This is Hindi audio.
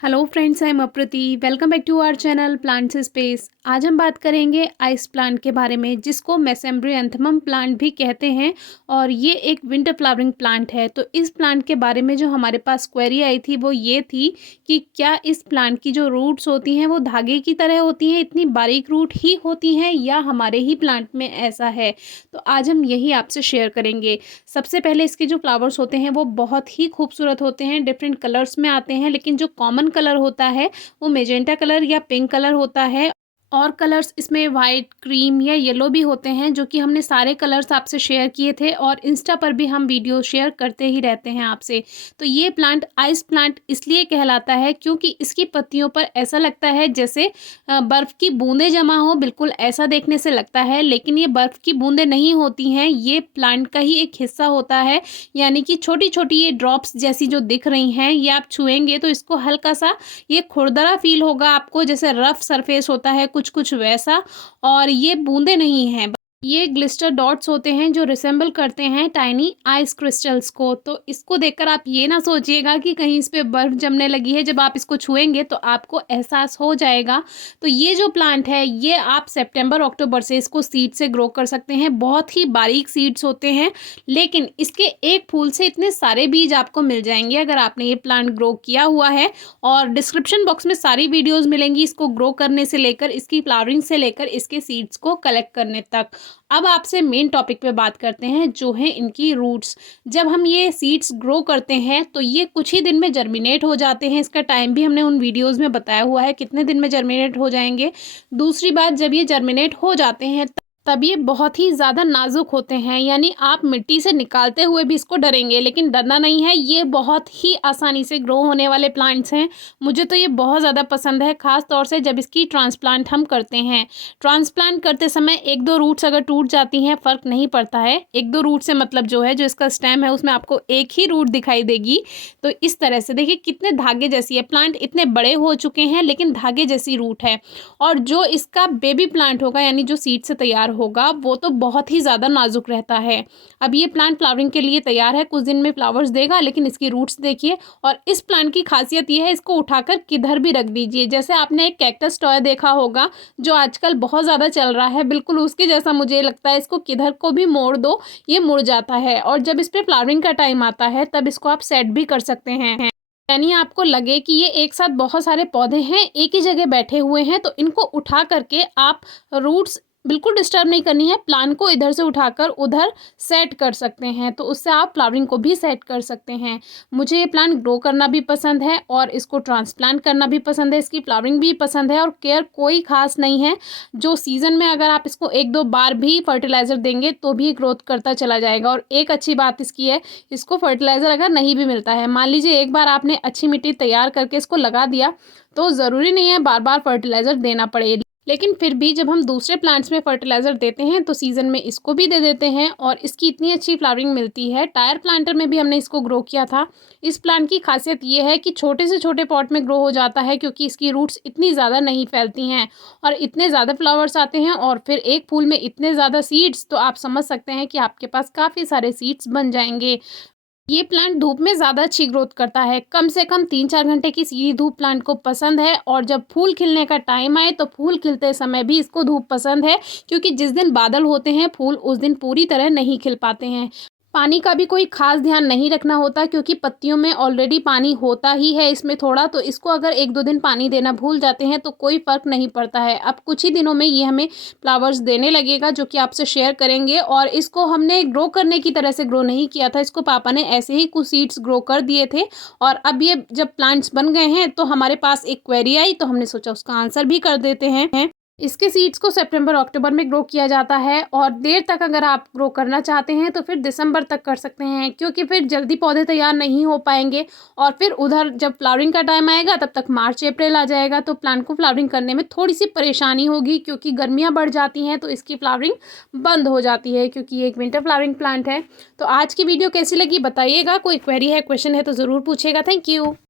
Hello friends, I am Aprati. Welcome back to our channel plants space. आज हम बात करेंगे आइस प्लांट के बारे में, जिसको मेसेंब्रियंथमम प्लांट भी कहते हैं और ये एक विंटर फ्लावरिंग प्लांट है। तो इस प्लांट के बारे में जो हमारे पास क्वेरी आई थी वो ये थी कि क्या इस प्लांट की जो रूट्स होती हैं वो धागे की तरह होती हैं, इतनी बारीक रूट ही होती हैं, या हमारे ही प्लांट में ऐसा है। तो आज हम यही आपसे शेयर करेंगे। सबसे पहले इसके जो फ्लावर्स होते हैं वो बहुत ही खूबसूरत होते हैं, डिफरेंट कलर्स में आते हैं, लेकिन जो कॉमन कलर होता है वो मेजेंटा कलर या पिंक कलर होता है। और कलर्स इसमें वाइट, क्रीम या येलो भी होते हैं, जो कि हमने सारे कलर्स आपसे शेयर किए थे और इंस्टा पर भी हम वीडियो शेयर करते ही रहते हैं आपसे। तो ये प्लांट आइस प्लांट इसलिए कहलाता है क्योंकि इसकी पत्तियों पर ऐसा लगता है जैसे बर्फ़ की बूंदें जमा हो, बिल्कुल ऐसा देखने से लगता है, लेकिन ये बर्फ़ की बूंदें नहीं होती हैं, ये प्लांट का ही एक हिस्सा होता है। यानी कि छोटी छोटी ये ड्रॉप्स जैसी जो दिख रही हैं, ये आप छुएंगे तो इसको हल्का सा ये खुरदरा फील होगा आपको, जैसे रफ सरफेस होता है कुछ कुछ वैसा। और ये बूंदे नहीं हैं, ये ग्लिस्टर डॉट्स होते हैं जो रिसेंबल करते हैं टाइनी आइस क्रिस्टल्स को। तो इसको देखकर आप ये ना सोचिएगा कि कहीं इस पे बर्फ जमने लगी है, जब आप इसको छुएंगे तो आपको एहसास हो जाएगा। तो ये जो प्लांट है ये आप सितंबर अक्टूबर से इसको सीड से ग्रो कर सकते हैं। बहुत ही बारीक सीड्स होते हैं, लेकिन इसके एक फूल से इतने सारे बीज आपको मिल जाएंगे अगर आपने ये प्लांट ग्रो किया हुआ है। और डिस्क्रिप्शन बॉक्स में सारी वीडियोज़ मिलेंगी इसको ग्रो करने से लेकर, इसकी फ्लावरिंग से लेकर इसके सीड्स को कलेक्ट करने तक। अब आपसे मेन टॉपिक पे बात करते हैं, जो है इनकी रूट्स। जब हम ये सीड्स ग्रो करते हैं तो ये कुछ ही दिन में जर्मिनेट हो जाते हैं। इसका टाइम भी हमने उन वीडियोज़ में बताया हुआ है कितने दिन में जर्मिनेट हो जाएंगे। दूसरी बात, जब ये जर्मिनेट हो जाते हैं तब ये बहुत ही ज़्यादा नाजुक होते हैं, यानी आप मिट्टी से निकालते हुए भी इसको डरेंगे, लेकिन डरना नहीं है, ये बहुत ही आसानी से ग्रो होने वाले प्लांट्स हैं। मुझे तो ये बहुत ज़्यादा पसंद है, ख़ास तौर से जब इसकी ट्रांसप्लांट हम करते हैं। ट्रांसप्लांट करते समय एक दो रूट्स अगर टूट जाती हैं फ़र्क नहीं पड़ता है। एक दो रूट से मतलब जो है, जो इसका स्टेम है उसमें आपको एक ही रूट दिखाई देगी। तो इस तरह से देखिए कितने धागे जैसी है, प्लांट इतने बड़े हो चुके हैं लेकिन धागे जैसी रूट है। और जो इसका बेबी प्लांट होगा, यानी जो सीड से तैयार होगा, वो तो बहुत ही ज़्यादा नाजुक रहता है। अब ये प्लांट फ्लावरिंग के लिए तैयार है, कुछ दिन में फ्लावर्स देगा, लेकिन इसकी रूट्स देखिए। और इस प्लांट की खासियत ये है, इसको उठाकर किधर भी रख दीजिए। जैसे आपने एक कैक्टस टॉय देखा होगा जो आजकल बहुत ज़्यादा चल रहा है, बिल्कुल उसके जैसा मुझे लगता है। इसको किधर को भी मोड़ दो ये मुड़ जाता है, और जब इस पर फ्लावरिंग का टाइम आता है तब इसको आप सेट भी कर सकते हैं। यानी आपको लगे कि ये एक साथ बहुत सारे पौधे हैं, एक ही जगह बैठे हुए हैं, तो इनको उठा करके आप रूट्स बिल्कुल डिस्टर्ब नहीं करनी है, प्लांट को इधर से उठाकर उधर सेट कर सकते हैं। तो उससे आप फ्लावरिंग को भी सेट कर सकते हैं। मुझे ये प्लांट ग्रो करना भी पसंद है और इसको ट्रांसप्लांट करना भी पसंद है, इसकी फ्लावरिंग भी पसंद है, और केयर कोई खास नहीं है। जो सीज़न में अगर आप इसको एक दो बार भी फर्टिलाइज़र देंगे तो भी ग्रोथ करता चला जाएगा। और एक अच्छी बात इसकी है, इसको फर्टिलाइज़र अगर नहीं भी मिलता है, मान लीजिए एक बार आपने अच्छी मिट्टी तैयार करके इसको लगा दिया, तो ज़रूरी नहीं है बार बार फर्टिलाइज़र देना पड़े। लेकिन फिर भी जब हम दूसरे प्लांट्स में फर्टिलाइज़र देते हैं तो सीज़न में इसको भी दे देते हैं, और इसकी इतनी अच्छी फ्लावरिंग मिलती है। टायर प्लांटर में भी हमने इसको ग्रो किया था। इस प्लांट की खासियत ये है कि छोटे से छोटे पॉट में ग्रो हो जाता है, क्योंकि इसकी रूट्स इतनी ज़्यादा नहीं फैलती हैं और इतने ज़्यादा फ्लावर्स आते हैं, और फिर एक फूल में इतने ज़्यादा सीड्स, तो आप समझ सकते हैं कि आपके पास काफ़ी सारे सीड्स बन जाएंगे। ये प्लांट धूप में ज़्यादा अच्छी ग्रोथ करता है, कम से कम 3-4 घंटे की सीधी धूप प्लांट को पसंद है। और जब फूल खिलने का टाइम आए तो फूल खिलते समय भी इसको धूप पसंद है, क्योंकि जिस दिन बादल होते हैं फूल उस दिन पूरी तरह नहीं खिल पाते हैं। पानी का भी कोई ख़ास ध्यान नहीं रखना होता, क्योंकि पत्तियों में ऑलरेडी पानी होता ही है इसमें थोड़ा, तो इसको अगर एक दो दिन पानी देना भूल जाते हैं तो कोई फ़र्क नहीं पड़ता है। अब कुछ ही दिनों में ये हमें फ्लावर्स देने लगेगा, जो कि आपसे शेयर करेंगे। और इसको हमने ग्रो करने की तरह से ग्रो नहीं किया था, इसको पापा ने ऐसे ही कुछ सीड्स ग्रो कर दिए थे। और अब ये जब प्लांट्स बन गए हैं तो हमारे पास एक क्वेरी आई, तो हमने सोचा उसका आंसर भी कर देते हैं। इसके सीड्स को सितंबर अक्टूबर में ग्रो किया जाता है, और देर तक अगर आप ग्रो करना चाहते हैं तो फिर दिसंबर तक कर सकते हैं, क्योंकि फिर जल्दी पौधे तैयार नहीं हो पाएंगे। और फिर उधर जब फ्लावरिंग का टाइम आएगा तब तक मार्च अप्रैल आ जाएगा, तो प्लांट को फ्लावरिंग करने में थोड़ी सी परेशानी होगी, क्योंकि गर्मियाँ बढ़ जाती हैं तो इसकी फ्लावरिंग बंद हो जाती है, क्योंकि ये एक विंटर फ्लावरिंग प्लांट है। तो आज की वीडियो कैसी लगी बताइएगा। कोई क्वेरी है, क्वेश्चन है तो ज़रूर पूछेगा। Thank you.